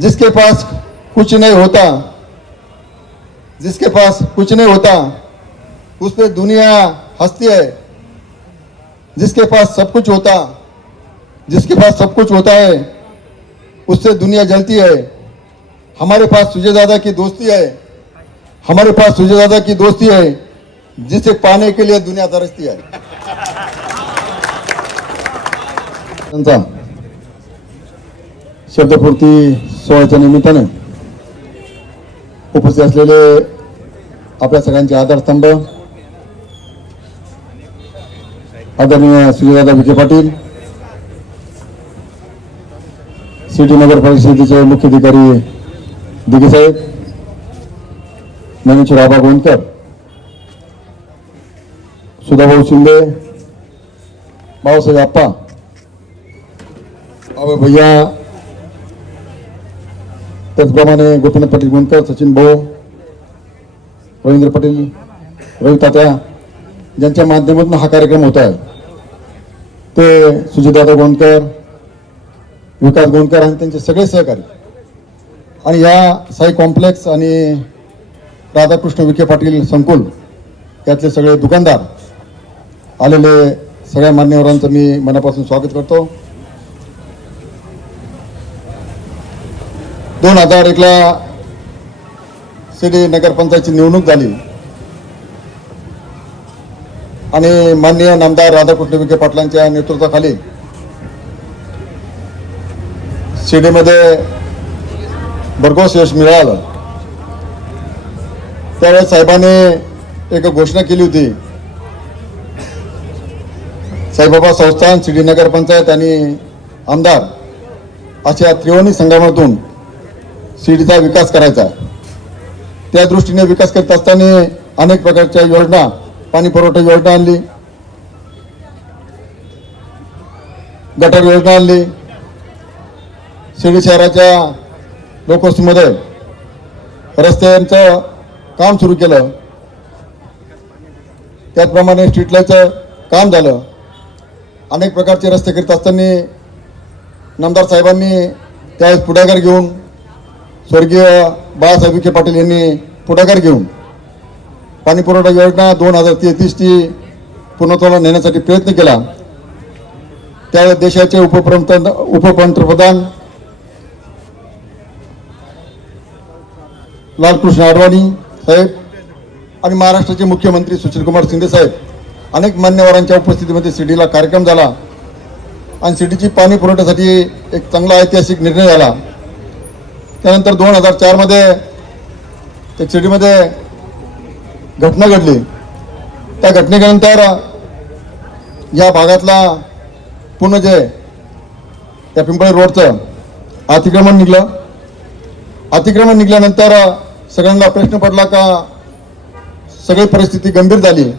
जिसके पास कुछ नहीं होता, जिसके पास कुछ नहीं होता, उस पर दुनिया हंसती है। जिसके पास सब कुछ होता, जिसके पास सब कुछ होता है, उससे दुनिया जलती है। हमारे पास सुजय दादा की दोस्ती है। हमारे पास सुजय दादा की दोस्ती है, जिसे पाने के लिए दुनिया तरसती है। त्यांचा शब्दपूर्ती सोहळ्याच्या निमित्ताने उपस्थित असलेले आपल्या सगळ्यांचे आधारस्तंभ आदरणीय सुजयदादा विखे पाटील सिटी नगर परिषदेचे मुख्य अधिकारी दिघे ज्ञानेश्वर आबा गोंदकर सुधाभाऊ शिंदे बाबासाहेब आप्पा अबे भैया त्याचप्रमाणे गोपीनाथ पाटील गुणकर सचिन भाऊ रवींद्र पाटील रवी तात्या ज्यांच्या माध्यमातून हा कार्यक्रम होत आहे. ते सुजितदादा गोंडकर विकास गोंडकर आणि त्यांचे सगळे सहकारी. आणि या साई कॉम्प्लेक्स आणि राधाकृष्ण विखे पाटील संकुल यातले सगळे दुकानदार आलेले सगळ्या मान्यवरांचं मी मनापासून स्वागत करतो. दोन हजार एकला सिटी नगरपंचायतची निवडणूक झाली. आणि माननीय नामदार राधाकृष्ण विखे पाटलांच्या नेतृत्वाखाली शिर्डीमध्ये भरघोस यश मिळालं. त्यावेळेस साहेबांनी एक घोषणा केली होती. साईबाबा संस्थान शिर्डी नगरपंचायत आणि आमदार अशा त्रिवणी संघामधून शिर्डीचा विकास करायचा. त्या दृष्टीने विकास करत असताना अनेक प्रकारच्या योजना पाणी पुरवठा योजना आणली. गटर योजना आणली. शिर्डी शहराच्या लोकवस्तीमध्ये रस्त्यांचं काम सुरू केलं. त्याचप्रमाणे स्ट्रीट लाईटचं काम झालं. अनेक प्रकारचे रस्ते करत असताना नामदार साहेबांनी त्यावेळेस पुढाकार घेऊन स्वर्गीय बाळासाहेब विखे पाटील यांनी पुढाकार घेऊन पाणी पुरवठा योजना दोन हजार तेहतीसची पूर्णत्वाला नेण्यासाठी प्रयत्न केला. त्यावेळेस देशाचे उपप्रंत उपपंतप्रधान लालकृष्ण अडवाणी साहेब आणि महाराष्ट्राचे मुख्यमंत्री सुशीलकुमार शिंदे साहेब. अनेक मान्यवरांच्या उपस्थितीमध्ये सिडीला कार्यक्रम झाला आणि सिडीची पाणी पुरवठ्यासाठी एक चांगला ऐतिहासिक निर्णय झाला. त्यानंतर दोन हजार चारमध्ये एक सिटीमध्ये घटना घडली. त्या घटनेनंतर या भागातला पूर्ण जे त्या पिंपळी रोडचं अतिक्रमण निघलं. अतिक्रमण निघाल्यानंतर सगळ्यांना प्रश्न पडला का सगळी परिस्थिती गंभीर झाली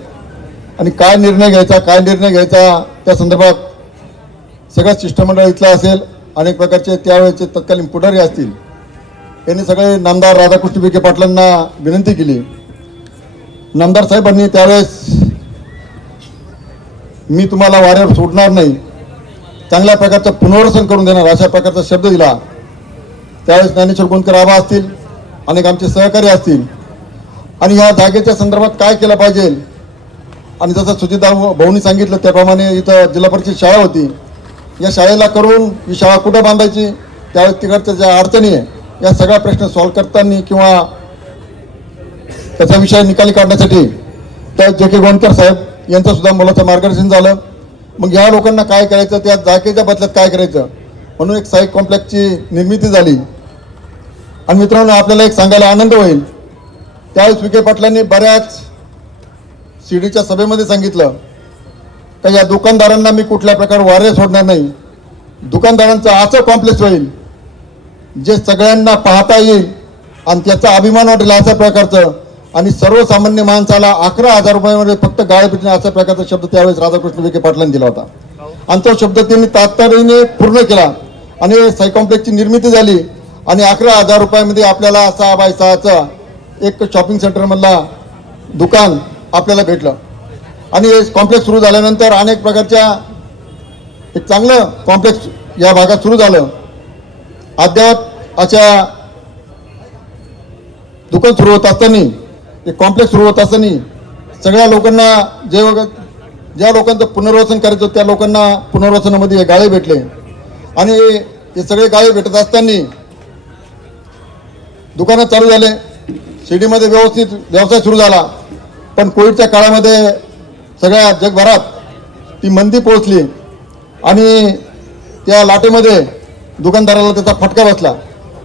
आणि काय निर्णय घ्यायचा काय निर्णय घ्यायचा त्या संदर्भात सगळं शिष्टमंडळ इथलं असेल अनेक प्रकारचे त्यावेळेचे तत्कालीन पुढारी असतील त्यांनी सगळे नामदार राधाकृष्ण विखे पाटलांना विनंती केली. नामदार साहेबांनी त्यावेळेस मी तुम्हाला वाऱ्यावर सोडणार नाही. चांगल्या प्रकारचं पुनर्वसन करून देणार अशा प्रकारचा शब्द दिला. त्यावेळेस ज्ञानेश्वर गोंदकर आबा असतील अनेक आमचे सहकारी असतील. आणि ह्या जागेच्या संदर्भात काय केलं पाहिजे? आणि जसं सुजिता भाऊनी सांगितलं त्याप्रमाणे इथं जिल्हा परिषद शाळा होती. या शाळेला करून ही शाळा कुठं बांधायची? त्यावेळेस तिकडच्या ज्या अडचणी आहे या सगळ्या प्रश्न सॉल्व्ह करताना किंवा त्याचा विषय निकाली काढण्यासाठी त्या जे के गोंडकर साहेब यांचं सुद्धा मुलाचं मार्गदर्शन झालं. मग या लोकांना काय करायचं? त्या जागेच्या बदल्यात काय करायचं? म्हणून एक साईक कॉम्प्लेक्सची निर्मिती झाली. आणि मित्रांनो आपल्याला एक सांगायला आनंद होईल. त्यावेळेस विखे पाटलांनी बऱ्याच शिडीच्या सभेमध्ये सांगितलं का या दुकानदारांना मी कुठल्या प्रकारे वारे सोडणार नाही. दुकानदारांचं असं कॉम्प्लेक्स होईल जे सगळ्यांना पाहता येईल आणि त्याचा अभिमान वाटेल अशा प्रकारचं. आणि सर्वसामान्य माणसाला अकरा हजार रुपयामध्ये फक्त गाळ भेटणे अशा प्रकारचा शब्द त्यावेळेस राधाकृष्ण विखे पाटलांनी दिला होता. आणि तो शब्द त्यांनी तातडीने पूर्ण केला. आणि साई कॉम्प्लेक्सची निर्मिती झाली. आणि अकरा हजार रुपयामध्ये आपल्याला सहा बाय सहाचा एक शॉपिंग सेंटरमधला दुकान आपल्याला भेटलं. आणि हे कॉम्प्लेक्स सुरू झाल्यानंतर अनेक प्रकारच्या एक चांगलं कॉम्प्लेक्स या भागात सुरू झालं. अद्याप अशा दुकान सुरू होत असताना ते कॉम्प्लेक्स सुरू होत असताना सगळ्या लोकांना जे ज्या लोकांचं पुनर्वसन करायचं होतं त्या लोकांना पुनर्वसनामध्ये हे गाळे भेटले. आणि हे सगळे गाळे भेटत असताना दुकानं चालू झाले. शिर्डीमध्ये व्यवस्थित व्यवसाय सुरू झाला. पण कोविडच्या काळामध्ये सगळ्या जगभरात ती मंदी पोहोचली. आणि त्या लाटेमध्ये दुकानदाराला त्याचा फटका बसला.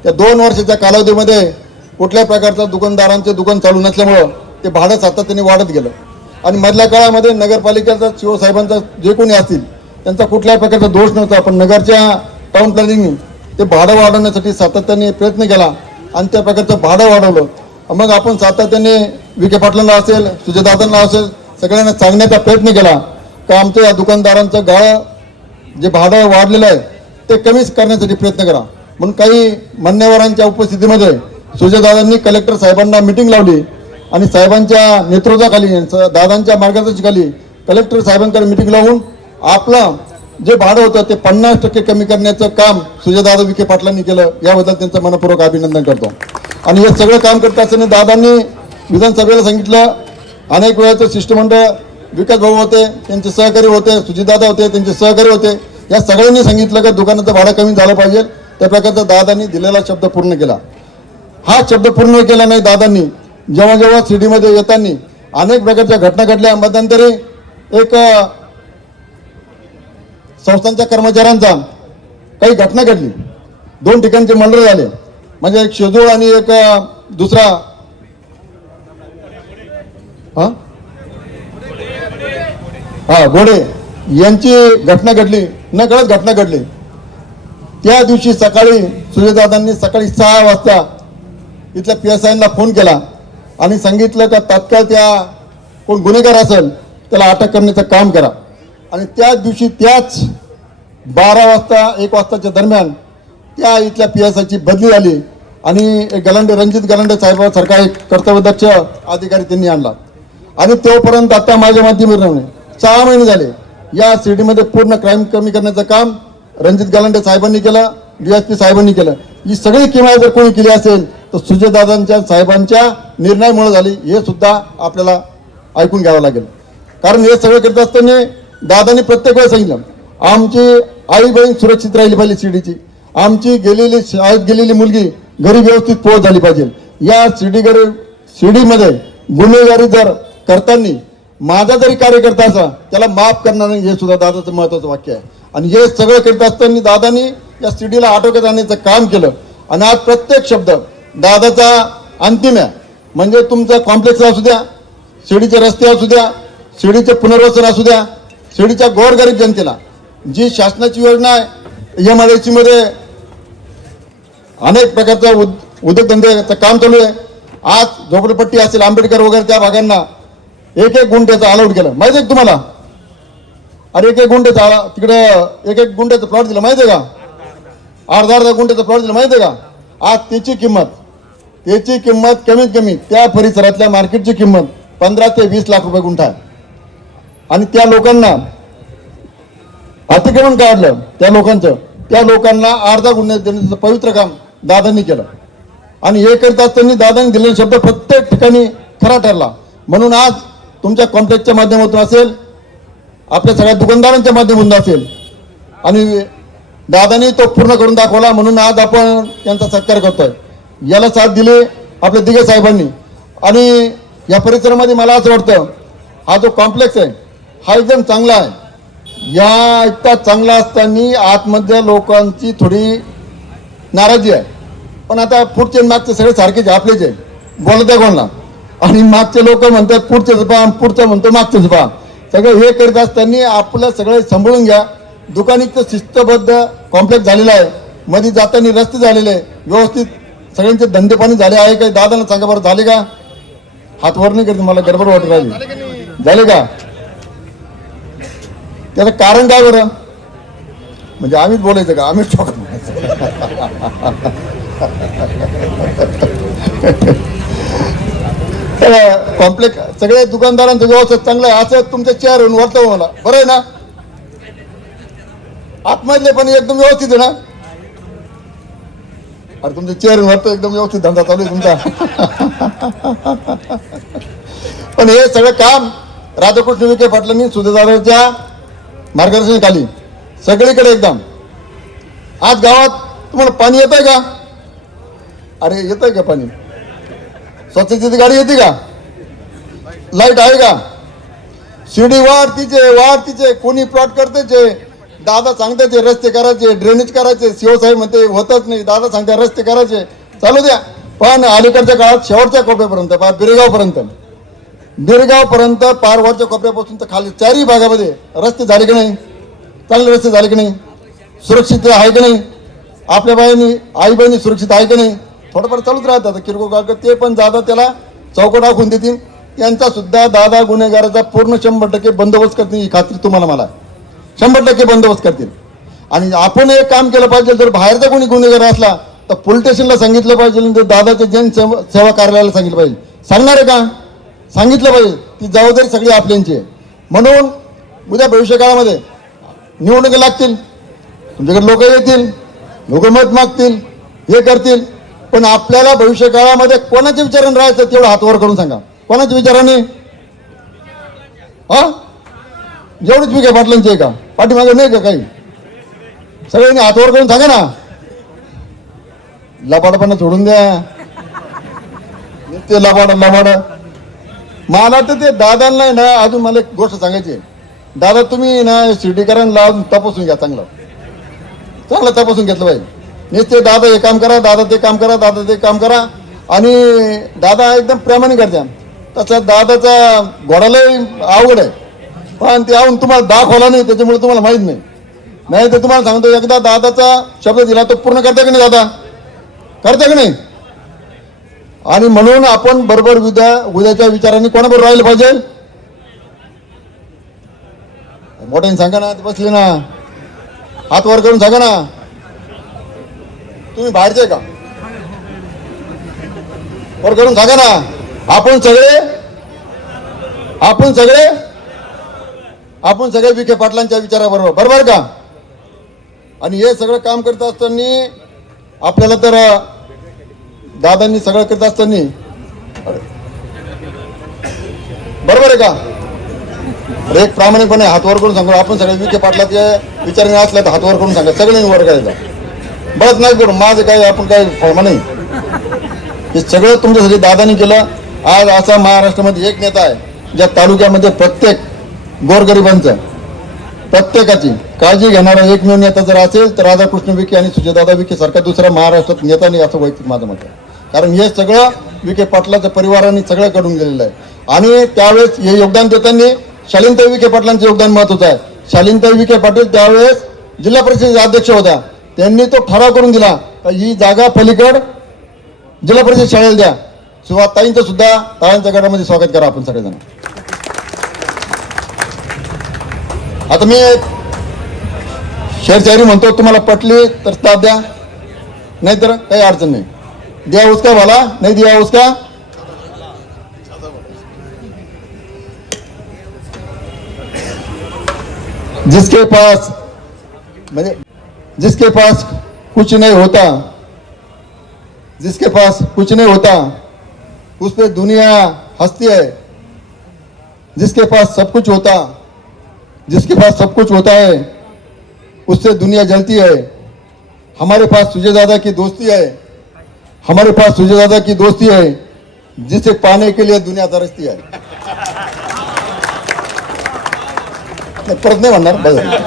त्या दोन वर्षाच्या कालावधीमध्ये कुठल्याही प्रकारचं दुकानदारांचे दुकान चालू नसल्यामुळं ते भाडं सातत्याने वाढत गेलं. आणि मधल्या काळामध्ये नगरपालिकेचा शिवसाहेबांचा जे कोणी असतील त्यांचा कुठल्याही प्रकारचा दोष नव्हता. पण नगरच्या टाउन प्लॅनिंगनी ते भाडं वाढवण्यासाठी सातत्याने प्रयत्न केला आणि त्या प्रकारचं भाडं वाढवलं. मग आपण सातत्याने विखे पाटलांना असेल सुजयदादांना असेल सगळ्यांना सांगण्याचा प्रयत्न केला का आमच्या या दुकानदारांचं गाळं जे भाडं वाढलेलं आहे ते कमीच करण्यासाठी प्रयत्न करा. म्हणून काही मान्यवरांच्या उपस्थितीमध्ये सुजयदादांनी कलेक्टर साहेबांना मिटिंग लावली आणि साहेबांच्या नेतृत्वाखाली स- दादांच्या मार्गदर्शनाखाली कलेक्टर साहेबांकडे मिटिंग लावून आपलं जे भाडं होतं ते पन्नास टक्के कमी करण्याचं काम सुजयदादा विखे पाटलांनी केलं. याबद्दल त्यांचं मनपूर्वक अभिनंदन करतो. आणि हे सगळं काम करत असताना दादांनी विधानसभेला सांगितलं अनेक वेळाचं शिष्टमंडळ विकास भाऊ होते त्यांचे सहकारी होते सुजितदादा होते त्यांचे सहकारी होते. या सगळ्यांनी सांगितलं की दुकानाचं भाडं कमी झालं पाहिजे. त्या प्रकारचा दादांनी दिलेला शब्द पूर्ण केला. हा शब्द पूर्ण केला नाही दादांनी. जेव्हा जेव्हा शिर्डीमध्ये येताना अनेक प्रकारच्या घटना घडल्या मध्यंतरी एक संस्थांच्या कर्मचाऱ्यांचा काही घटना घडली. दोन ठिकाणचे मंडळ झाले. म्हणजे एक शेजूळ आणि एक दुसरा हा? हा घोडे. यांची घटना घडली न कळत घटना घडली. त्या दिवशी सकाळी सूर्यदादांनी सकाळी सहा वाजता इथल्या पी एस आयला फोन केला आणि सांगितलं का तात्काळ त्या कोण गुन्हेगार असेल त्याला अटक करण्याचं काम करा. आणि त्याच दिवशी त्याच बारा वाजता एक वाजताच्या दरम्यान त्या इथल्या पी एस आयची बदली आली आणि गलंडे गलांडे रणजित गलांडे साहेबांसारखा एक कर्तव्यदक्ष अधिकारी त्यांनी आणला. आणि तोपर्यंत आता माझ्या माध्यमातून सहा महिने झाले. या सिटीमध्ये पूर्ण क्राईम कमी करण्याचं काम रणजित गालंडे साहेबांनी केलं डीएसपी साहेबांनी केलं. ही सगळी किमया जर कोणी केली असेल तर सुजयदादांच्या साहेबांच्या निर्णयामुळे झाली. हे सुद्धा आपल्याला ऐकून घ्यावं लागेल. कारण हे सगळं करत असताना दादांनी प्रत्येक वेळेस सांगितलं आमची आई बहीण सुरक्षित राहिली पाहिजे शिर्डीची. आमची गेलेली शाळेत गेलेली मुलगी घरी व्यवस्थित पोहोच झाली पाहिजे. या शिर्डीकडे शिर्डीमध्ये गुन्हेगारी जर करताना माझा जरी कार्यकर्ता असा त्याला माफ करणार नाही हे सुद्धा दादाचं महत्वाचं वाक्य आहे. आणि हे सगळं करीत असताना दादांनी या सिडीला आटोक्यात आणण्याचं काम केलं. आणि आज प्रत्येक शब्द दादाचा अंतिम आहे. म्हणजे तुमचा कॉम्प्लेक्स असू द्या शिडीचे रस्ते असू द्या शिडीचे पुनर्वसन असू द्या शिडीच्या गोरगरीब जनतेला जी शासनाची योजना आहे एम आयमध्ये अनेक प्रकारचा उद उद्योगधंद्याचं काम चालू आहे. आज झोपडपट्टी असेल आंबेडकर वगैरे त्या भागांना एक एक गुंठ्याचं अलाउड केलं. माहिती आहे तुम्हाला? अरे एक एक गुंठ्याचं आला तिकडं एक एक गुंठ्याचं प्लॉट दिलं माहिती आहे का? अर्धा अर्धा गुंठ्याचं प्लॉट दिलं माहिती आहे का? आज त्याची किंमत त्याची किंमत कमीत कमी त्या परिसरातल्या मार्केटची किंमत पंधरा ते वीस लाख रुपये गुंठा आणि त्या लोकांना अतिक्रमण काढलं त्या लोकांचं. त्या लोकांना अर्धा गुन्हे देण्याचं पवित्र काम दादांनी केलं. आणि हे करत असताना दादांनी दिलेला शब्द प्रत्येक ठिकाणी खरा ठरला. म्हणून आज तुमच्या कॉम्प्लेक्सच्या माध्यमातून असेल आपल्या सगळ्या दुकानदारांच्या माध्यमातून असेल. आणि दादांनी तो पूर्ण करून दाखवला म्हणून आज आपण त्यांचा सत्कार करतोय. याला साथ दिली आपल्या दिगे साहेबांनी. आणि या परिसरामध्ये मला असं वाटतं हा जो कॉम्प्लेक्स आहे हा एकदम चांगला आहे. या इतका चांगला असताना आतमधल्या लोकांची थोडी नाराजी आहे. पण आता पुढचे मागचे सगळे सारखेच आहे, आपलेच आहे. बोलत आहे कोणला? आणि मागचे लोक म्हणतात पुढचेच पहा पुढचं म्हणतो मागचेच पहा. सगळं हे करत असताना आपलं सगळं सांभाळून घ्या. दुकान इतकं शिस्तबद्ध कॉम्प्लेक्स झालेलं आहे. मध्ये जाताना रस्ते झालेले आहे. व्यवस्थित सगळ्यांचे धंदे पाणी झाले आहे काही दादांना सांगा बरं झाले का? हात वर नाही करते मला गडबड वाटत राहिली. झाले का? त्याचं कारण काय बरं? म्हणजे आम्हीच बोलायचं का? आम्हीच ठोका कॉम्प्लेक्स सगळ्या दुकानदारांचं व्यवस्थित चांगलं आहे. असं तुमच्या चेअर होऊन वाटतं हो मला. बरं आहे ना? आतमधले पण एकदम व्यवस्थित आहे ना? अरे तुमच्या चेअर तर एकदम व्यवस्थित धंदा चालू आहे तुमचा. पण हे सगळं काम राधाकृष्ण विखे पाटलांनी सुधीदाराच्या मार्गदर्शनाखाली सगळीकडे एकदम. आज गावात तुम्हाला पाणी येत आहे का? अरे येत आहे का पाणी? स्वच्छतेची गाडी येते का? लाइट आहे का? शिडी वाढ तिचे वाढ तिचे कोणी प्लॉट करतेचे दादा सांगताचे रस्ते करायचे ड्रेनेज करायचे. शिवसाहेब म्हणते होतच नाही. दादा सांगते रस्ते करायचे. चालू द्या. पण अलीकडच्या काळात शेवटच्या कोपऱ्यापर्यंत पार बिरेगावपर्यंत. बिरेगावपर्यंत पार वरच्या कोपऱ्यापासून तर खाली चारही भागामध्ये रस्ते झाले की नाही? चांगले रस्ते झाले की नाही? सुरक्षित आहे की नाही? आपल्या बाईंनी आई बहिणी सुरक्षित आहे की नाही? थोडंफार चालूच राहतं. आता किरकोळ कागद ते पण दादा त्याला चौकट आखून देतील. यांचा सुद्धा दादा गुन्हेगाराचा पूर्ण शंभर टक्के बंदोबस्त करतील ही खात्री तुम्हाला मला शंभर टक्के बंदोबस्त करतील. आणि आपण एक काम केलं पाहिजे जर बाहेरचा कोणी गुन्हेगार असला तर पोलीस स्टेशनला सांगितलं पाहिजे तर दादाच्या जन सेवा सेवा कार्यालयाला सांगितलं पाहिजे. सांगणार आहे का? सांगितलं पाहिजे. ती जबाबदारी सगळी आपल्यांची आहे. म्हणून उद्या भविष्यकाळामध्ये निवडणुका लागतील. तुमच्याकडे लोक येतील लोक मत मागतील हे करतील. पण आपल्याला भविष्य काळामध्ये कोणाच्या विचाराने राहायचं तेवढं हातवर करून सांगा. कोणाच्या विचाराने हा? जेवढीच मी काय पाटलांचे आहे का? पाठीमागे नाही का काही? सगळ्यांनी हातवर करून सांगा ना. लबाडपणा सोडून द्या. ते लबाड लबाड. मला तर ते दादांना ना अजून मला एक गोष्ट सांगायची आहे. दादा तुम्ही ना शिर्डीकरांना अजून तपासून घ्या चांगलं. चांगलं तपासून घेतलं पाहिजे. नुसते दादा हे काम करा दादा ते काम करा दादा ते काम करा. आणि दादा एकदम प्रेमाने करत्या तसं दादाचा घोडाला अवघड आहे. पण ते आवून तुम्हाला दाखवला नाही त्याच्यामुळे तुम्हाला माहीत नाही. नाही तर तुम्हाला सांगतो एकदा दादाचा शब्द दिला तो पूर्ण करता की नाही दादा? करता की नाही? आणि म्हणून आपण बरोबर उद्या उद्याच्या विचारांनी कोणाबरोबर राहिलं पाहिजे? मोठ्याने सांगा ना बसले ना. हात वर करून सांगा ना. तुम्ही बाहेरचे का? वर करून सांगा ना. आपण सगळे आपण सगळे आपण सगळे विखे पाटलांच्या विचाराबरोबर बरोबर का? आणि हे सगळं काम करत असताना आपल्याला तर दादांनी सगळं करत असताना बरोबर आहे का? एक प्रामाणिकपणे हातवर करून सांगू आपण सगळे विखे पाटलाचे विचार असल्या तर हातवर करून सांगा सगळ्यांनी वर करायचा बरंच नाही करू माझं काय आपण काय फळमा नाही. हे सगळं तुमच्यासाठी दादानी केलं. आज असा महाराष्ट्रामध्ये एक नेता आहे ज्या तालुक्यामध्ये प्रत्येक गोरगरिबांचं प्रत्येकाची काळजी घेणारा एकमेव नेता जर असेल तर राधाकृष्ण विखे आणि सुजयदादा विखे सारखा दुसऱ्या महाराष्ट्रात नेता नाही असं वैयक्तिक माझं मत आहे. कारण हे सगळं विखे पाटलाच्या परिवाराने सगळं कडून गेलेलं आहे. आणि त्यावेळेस हे योगदान देताना शालिनताई विखे पाटलांचं योगदान महत्वाचं आहे. शालिनताई विखे पाटील त्यावेळेस जिल्हा परिषदेचे अध्यक्ष होता त्यांनी तो ठराव करून दिला. का ही जागा पलीकड जिल्हा परिषद शाळेला द्या. सुरुवात ताईंचं सुद्धा ताईंच्या गटामध्ये स्वागत करा आपण सगळेजण. आता मी शेरशायरी म्हणतो तुम्हाला पटली तर ताप द्या. नाहीतर काही अडचण नाही. द्या उसका भाला नाही दिया उसका. जिसके पास म्हणजे जिसके पास कुछ नहीं होता, जिसके पास कुछ नहीं होता, उस पर दुनिया हंसती है। जिसके पास सब कुछ होता, जिसके पास सब कुछ होता है, उससे दुनिया जलती है। हमारे पास सुजय दादा की दोस्ती है। हमारे पास सुजय दादा की दोस्ती है, जिसे पाने के लिए दुनिया तरसती है। परत नाही बस।